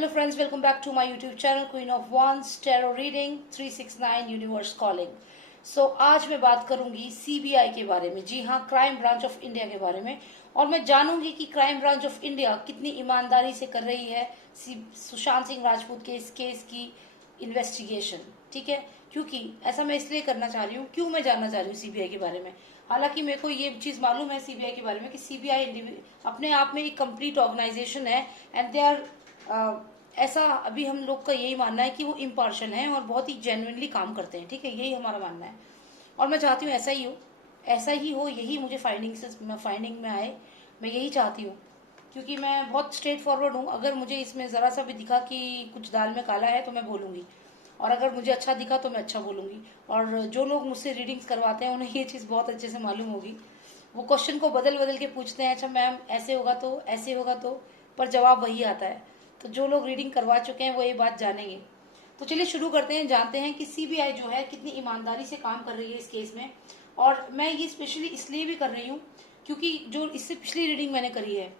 Hello friends, welcome back to my YouTube channel Queen of Wands Tarot Reading 369 Universe Calling. आज मैं बात करूंगी CBI के बारे में। जी हाँ, क्राइम ब्रांच ऑफ इंडिया के बारे में। और मैं जानूंगी कि क्राइम ब्रांच ऑफ इंडिया कितनी ईमानदारी से कर रही है सुशांत सिंह राजपूत के इस केस की इन्वेस्टिगेशन। ठीक है, क्योंकि ऐसा मैं इसलिए करना चाह रही हूँ, क्यों मैं जानना चाह रही हूँ सीबीआई के बारे में। हालांकि मेरे को ये चीज मालूम है सीबीआई के बारे में कि सीबीआई अपने आप में एक कंप्लीट ऑर्गेनाइजेशन है एंड दे आर ऐसा अभी हम लोग का यही मानना है कि वो इम्पार्शल हैं और बहुत ही जेन्युइनली काम करते हैं। ठीक है, यही हमारा मानना है और मैं चाहती हूँ ऐसा ही हो, यही मुझे फाइंडिंग में आए। मैं यही चाहती हूँ क्योंकि मैं बहुत स्ट्रेट फॉरवर्ड हूँ। अगर मुझे इसमें ज़रा सा भी दिखा कि कुछ दाल में काला है तो मैं बोलूँगी, और अगर मुझे अच्छा दिखा तो मैं अच्छा बोलूँगी। और जो लोग मुझसे रीडिंग्स करवाते हैं उन्हें ये चीज़ बहुत अच्छे से मालूम होगी। वो क्वेश्चन को बदल बदल के पूछते हैं, अच्छा मैम ऐसे होगा तो, ऐसे होगा तो, पर जवाब वही आता है। तो जो लोग रीडिंग करवा चुके हैं वो ये बात जानेंगे। तो चलिए शुरू करते हैं, जानते हैं कि सीबीआई जो है कितनी ईमानदारी से काम कर रही है इस केस में। और मैं ये स्पेशली इसलिए भी कर रही हूँ क्योंकि जो इससे पिछली रीडिंग मैंने करी है,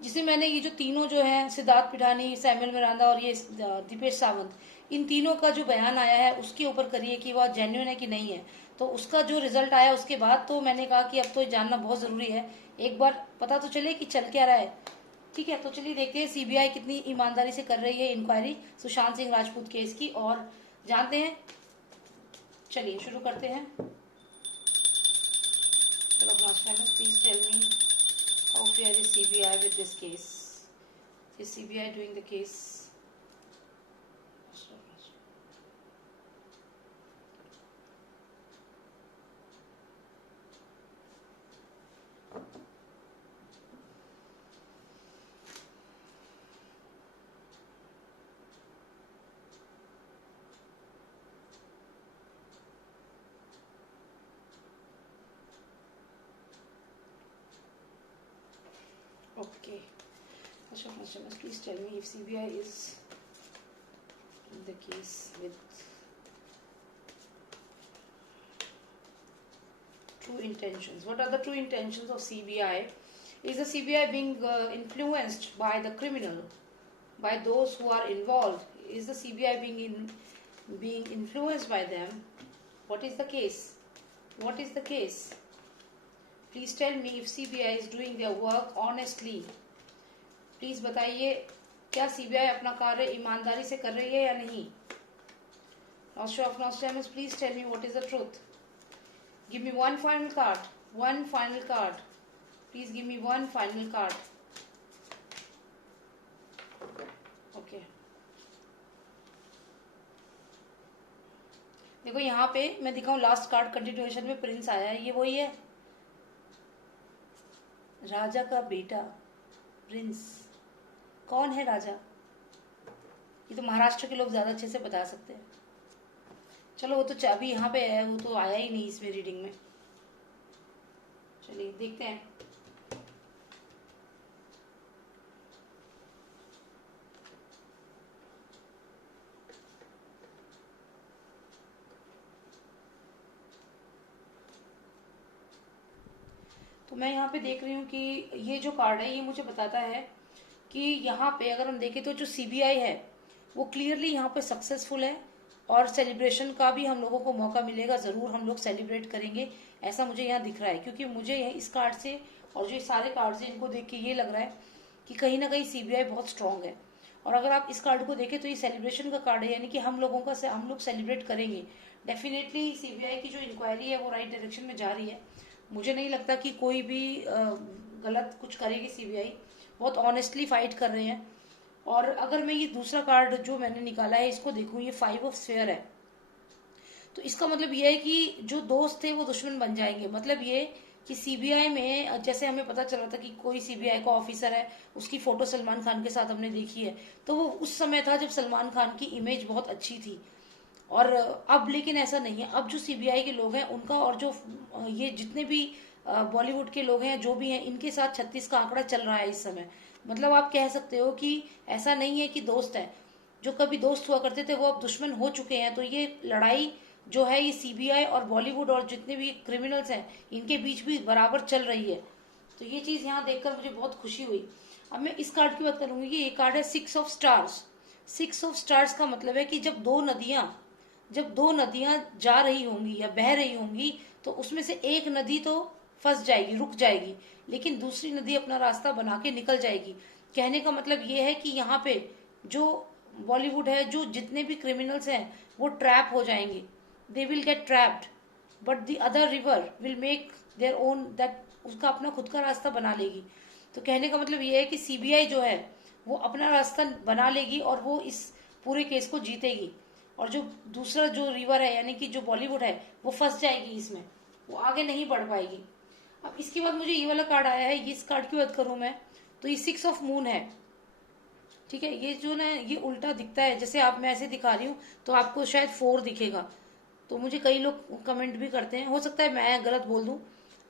जिसमें मैंने ये जो तीनों जो है सिद्धार्थ पिठानी, सैमुअल मिरांडा और ये दीपेश सावंत, इन तीनों का जो बयान आया है उसके ऊपर करी है कि वह जेन्युइन है कि नहीं है। तो उसका जो रिजल्ट आया उसके बाद तो मैंने कहा कि अब तो जानना बहुत जरूरी है, एक बार पता तो चले कि चल क्या रहा है। ठीक है, तो चलिए देखते हैं सीबीआई कितनी ईमानदारी से कर रही है इंक्वायरी सुशांत सिंह राजपूत केस की, और जानते हैं। चलिए शुरू करते हैं। चलो please tell me how fair is CBI with this case. Is CBI doing the case? Okay. Please tell me if CBI is in the case with true intentions. What are the true intentions of CBI? Is the CBI being influenced by the criminal, by those who are involved? Is the CBI being influenced by them? What is the case? What is the case? Please tell me if CBI is doing their work honestly. Please बताइए, क्या CBI अपना कार्य ईमानदारी से कर रही है या नहीं? Nostradamus, please tell me what is the truth. Give me one final card. One final card. Please give me one final card. Okay. देखो यहाँ पे मैं दिखाऊं, लास्ट कार्ड कंटिन्यूएशन में प्रिंस आया है, ये वही है, राजा का बेटा प्रिंस। कौन है राजा? ये तो महाराष्ट्र के लोग ज्यादा अच्छे से बता सकते हैं। चलो वो तो अभी यहाँ पे है, वो तो आया ही नहीं इसमें रीडिंग में। चलिए देखते हैं। तो मैं यहाँ पे देख रही हूँ कि ये जो कार्ड है ये मुझे बताता है कि यहाँ पे अगर हम देखें तो जो सीबीआई है वो क्लियरली यहाँ पे सक्सेसफुल है, और सेलिब्रेशन का भी हम लोगों को मौका मिलेगा, जरूर हम लोग सेलिब्रेट करेंगे, ऐसा मुझे यहाँ दिख रहा है। क्योंकि मुझे इस कार्ड से और जो सारे कार्ड से इनको देख के ये लग रहा है कि कहीं ना कहीं सीबीआई बहुत स्ट्रांग है। और अगर आप इस कार्ड को देखें तो ये सेलिब्रेशन का कार्ड है, यानी कि हम लोग सेलिब्रेट करेंगे। डेफिनेटली सीबीआई की जो इंक्वायरी है वो राइट डायरेक्शन में जा रही है। मुझे नहीं लगता कि कोई भी गलत कुछ करेगी सीबीआई, बहुत ऑनेस्टली फाइट कर रहे हैं। और अगर मैं ये दूसरा कार्ड जो मैंने निकाला है इसको देखूं, ये 5 ऑफ स्फीयर है, तो इसका मतलब ये है कि जो दोस्त थे वो दुश्मन बन जाएंगे। मतलब ये कि सीबीआई में जैसे हमें पता चला था कि कोई सीबीआई का ऑफिसर है, उसकी फोटो सलमान खान के साथ हमने देखी है, तो वो उस समय था जब सलमान खान की इमेज बहुत अच्छी थी। और अब लेकिन ऐसा नहीं है। अब जो सीबीआई के लोग हैं उनका, और जो ये जितने भी बॉलीवुड के लोग हैं जो भी हैं, इनके साथ 36 का आंकड़ा चल रहा है इस समय। मतलब आप कह सकते हो कि ऐसा नहीं है कि दोस्त है, जो कभी दोस्त हुआ करते थे वो अब दुश्मन हो चुके हैं। तो ये लड़ाई जो है ये सीबीआई और बॉलीवुड और जितने भी क्रिमिनल्स हैं इनके बीच भी बराबर चल रही है। तो ये चीज यहाँ देखकर मुझे बहुत खुशी हुई। अब मैं इस कार्ड की बात करूंगी कि ये कार्ड है 6 ऑफ स्टार्स। 6 ऑफ स्टार्स का मतलब है कि जब दो नदियां जा रही होंगी या बह रही होंगी तो उसमें से एक नदी तो फंस जाएगी, रुक जाएगी, लेकिन दूसरी नदी अपना रास्ता बना के निकल जाएगी। कहने का मतलब ये है कि यहाँ पे जो बॉलीवुड है, जो जितने भी क्रिमिनल्स हैं वो ट्रैप हो जाएंगे, they will get trapped, but the other river will make their own, that उसका अपना खुद का रास्ता बना लेगी। तो कहने का मतलब ये है कि सीबीआई जो है वो अपना रास्ता बना लेगी और वो इस पूरे केस को जीतेगी, और जो दूसरा जो रिवर है यानी कि जो बॉलीवुड है वो फंस जाएगी इसमें, वो आगे नहीं बढ़ पाएगी। अब इसके बाद मुझे ये वाला कार्ड आया है, इस कार्ड की बात करूं मैं तो ये 6 ऑफ मून है। ठीक है, ये जो ना ये उल्टा दिखता है, जैसे आप मैं ऐसे दिखा रही हूँ तो आपको शायद 4 दिखेगा, तो मुझे कई लोग कमेंट भी करते हैं, हो सकता है मैं गलत बोल दूं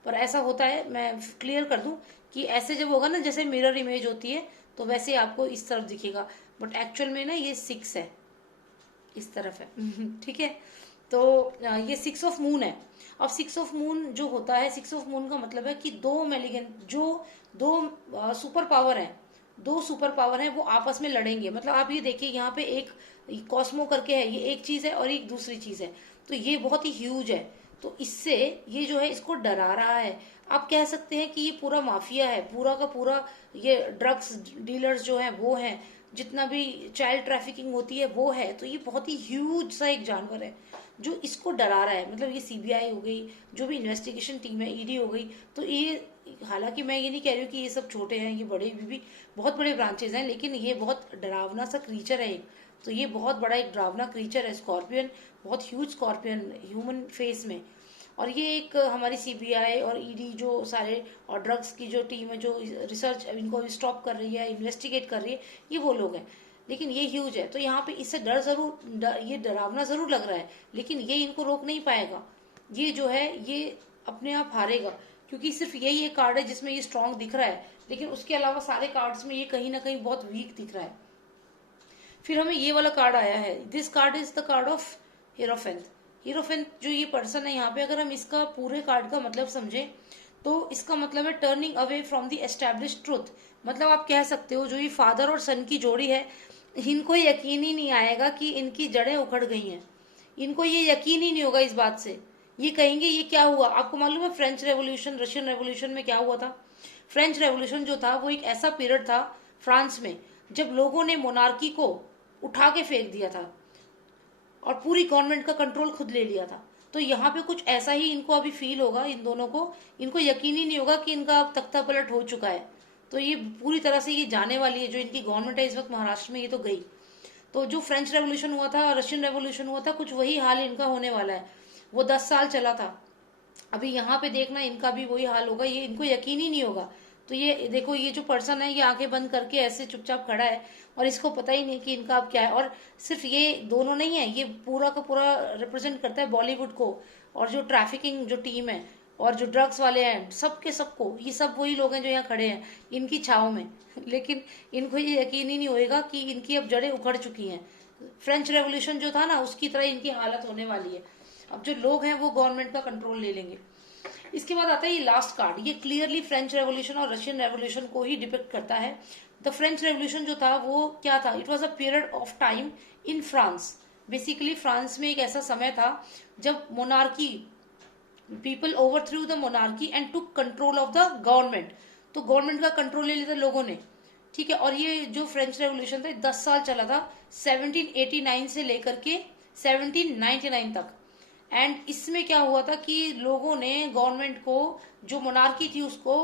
पर ऐसा होता है। मैं क्लियर कर दूं कि ऐसे जब होगा ना, जैसे मिरर इमेज होती है तो वैसे आपको इस तरफ दिखेगा, बट एक्चुअल में ना ये 6 है, इस तरफ है। ठीक है, तो ये 6 ऑफ मून है। अब 6 ऑफ मून जो होता है, 6 ऑफ मून का मतलब है कि दो मेलिगन, जो दो सुपर पावर है, दो सुपर पावर है वो आपस में लड़ेंगे। मतलब आप ये देखिए यहाँ पे एक कॉस्मो करके है, ये एक चीज है और एक दूसरी चीज है, तो ये बहुत ही ह्यूज है। तो इससे ये जो है इसको डरा रहा है। आप कह सकते हैं कि ये पूरा माफिया है, पूरा का पूरा ये ड्रग्स डीलर्स जो है वो हैं, जितना भी चाइल्ड ट्रैफिकिंग होती है वो है। तो ये बहुत ही ह्यूज सा एक जानवर है जो इसको डरा रहा है। मतलब ये सीबीआई हो गई, जो भी इन्वेस्टिगेशन टीम है, ईडी हो गई, तो ये, हालांकि मैं ये नहीं कह रही हूँ कि ये सब छोटे हैं, ये बड़े भी बहुत बड़े ब्रांचेज हैं, लेकिन ये बहुत डरावना सा क्रीचर है एक। तो ये बहुत बड़ा एक डरावना क्रीचर है स्कॉर्पियन, बहुत ह्यूज स्कॉर्पियन ह्यूमन फेस में। और ये एक हमारी सीबीआई और ईडी जो सारे और ड्रग्स की जो टीम है जो रिसर्च इनको स्टॉप कर रही है, इन्वेस्टिगेट कर रही है, ये वो लोग हैं। लेकिन ये ह्यूज है, तो यहाँ पे इससे ये डरावना जरूर लग रहा है, लेकिन ये इनको रोक नहीं पाएगा। ये जो है ये अपने आप हारेगा, क्योंकि सिर्फ यही एक कार्ड है जिसमें ये स्ट्रांग दिख रहा है, लेकिन उसके अलावा सारे कार्ड्स में ये कहीं ना कहीं बहुत वीक दिख रहा है। फिर हमें ये वाला कार्ड आया है, this card is the card of hierophant. Hierophant जो ये पर्सन है यहाँ पे, अगर हम इसका पूरे कार्ड का मतलब समझे तो इसका मतलब है turning away from the establish truth. मतलब आप कह सकते हो जो ये फादर और सन की जोड़ी है, इनको यकीन ही नहीं आएगा कि इनकी जड़ें उखड़ गई हैं। इनको ये यकीन ही नहीं होगा इस बात से। ये कहेंगे ये क्या हुआ। आपको मालूम है फ्रेंच रेवोल्यूशन, रशियन रेवोल्यूशन में क्या हुआ था? फ्रेंच रेवोल्यूशन जो था वो एक ऐसा पीरियड था फ्रांस में जब लोगों ने मोनार्की को उठा के फेंक दिया था और पूरी गवर्नमेंट का कंट्रोल खुद ले लिया था। तो यहाँ पे कुछ ऐसा ही इनको अभी फील होगा, इन दोनों को। इनको यकीन ही नहीं होगा कि इनका तख्ता पलट हो चुका है। तो ये पूरी तरह से ये जाने वाली है, जो इनकी गवर्नमेंट है इस वक्त महाराष्ट्र में, ये तो गई। तो जो फ्रेंच रेवोल्यूशन हुआ था, रशियन रेवोल्यूशन हुआ था, कुछ वही हाल इनका होने वाला है। वो 10 साल चला था। अभी यहाँ पे देखना इनका भी वही हाल होगा, ये इनको यकीन ही नहीं होगा। तो ये देखो, ये जो पर्सन है ये आंखें बंद करके ऐसे चुपचाप खड़ा है और इसको पता ही नहीं कि इनका अब क्या है। और सिर्फ ये दोनों नहीं है, ये पूरा का पूरा रिप्रेजेंट करता है बॉलीवुड को, और जो ट्रैफिकिंग जो टीम है और जो ड्रग्स वाले हैं सबके सबको, ये सब वही लोग हैं जो यहाँ खड़े हैं इनकी छाव में। लेकिन इनको ये यकीन ही नहीं होएगा कि इनकी अब जड़ें उखड़ चुकी हैं। फ्रेंच रेवोल्यूशन जो था ना, उसकी तरह इनकी हालत होने वाली है। अब जो लोग हैं वो गवर्नमेंट का कंट्रोल ले लेंगे। इसके बाद आता है ये लास्ट कार्ड। ये क्लियरली फ्रेंच रेवोल्यूशन और रशियन रेवोल्यूशन को ही डिपिक्ट करता है। द फ्रेंच रेवोल्यूशन जो था वो क्या था? It was a period of time in France. Basically France में एक ऐसा समय था जब monarchy, people overthrew the monarchy and took control of the government. तो गवर्नमेंट का कंट्रोल ले लिया था लोगों ने। ठीक है, और ये जो फ्रेंच रेवोल्यूशन था 10 साल चला था, 1789 से लेकर के 1799 तक। एंड इसमें क्या हुआ था कि लोगों ने गवर्नमेंट को, जो मोनार्की थी, उसको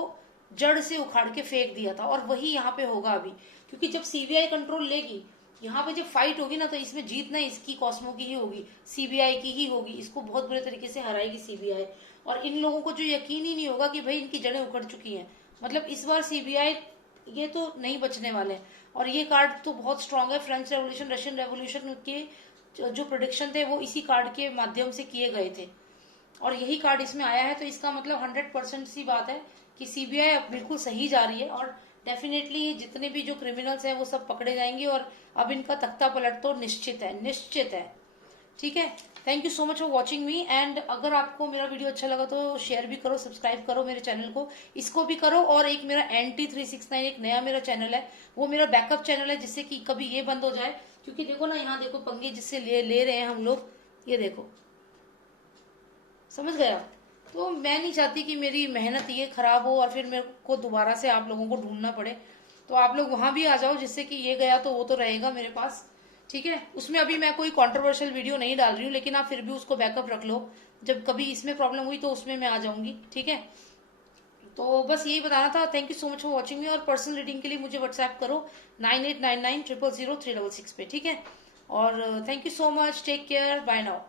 जड़ से उखाड़ के फेंक दिया था। और वही यहाँ पे होगा अभी, क्योंकि जब सीबीआई कंट्रोल लेगी, यहाँ पे जब फाइट होगी ना, तो इसमें जीतना इसकी कॉस्मो की ही होगी, सीबीआई की ही होगी। इसको बहुत बुरे तरीके से हराएगी सीबीआई। और इन लोगों को जो यकीन ही नहीं होगा कि भाई इनकी जड़ें उखड़ चुकी हैं। मतलब इस बार सीबीआई ये तो नहीं बचने वाले। और ये कार्ड तो बहुत स्ट्रांग है। फ्रेंच रेवोल्यूशन, रशियन रेवोल्यूशन के जो प्रोडिक्शन थे वो इसी कार्ड के माध्यम से किए गए थे, और यही कार्ड इसमें आया है। तो इसका मतलब 100% सी बात है कि सीबीआई अब बिल्कुल सही जा रही है, और डेफिनेटली जितने भी जो क्रिमिनल्स हैं वो सब पकड़े जाएंगे, और अब इनका तख्ता पलट तो निश्चित है, निश्चित है। ठीक है, thank you so much for watching me. And अगर आपको मेरा वीडियो अच्छा लगा तो शेयर भी करो, सब्सक्राइब करो मेरे चैनल को, इसको भी करो। और एक मेरा NT369 एक नया मेरा चैनल है, वो मेरा बैकअप चैनल है, जिससे कि कभी ये बंद हो जाए, क्योंकि देखो ना यहाँ देखो पंगे जिससे ले रहे हैं हम लोग, ये देखो, समझ गया। तो मैं नहीं चाहती कि मेरी मेहनत ये खराब हो और फिर मेरे को दोबारा से आप लोगों को ढूंढना पड़े। तो आप लोग वहां भी आ जाओ, जिससे कि ये गया तो वो तो रहेगा मेरे पास। ठीक है, उसमें अभी मैं कोई कंट्रोवर्शियल वीडियो नहीं डाल रही हूँ, लेकिन आप फिर भी उसको बैकअप रख लो, जब कभी इसमें प्रॉब्लम हुई तो उसमें मैं आ जाऊंगी। ठीक है, तो बस यही बताना था। Thank you so much for watching मी। और पर्सनल रीडिंग के लिए मुझे व्हाट्सएप करो 9899000366 पे। ठीक है, और thank you so much, take care, bye now.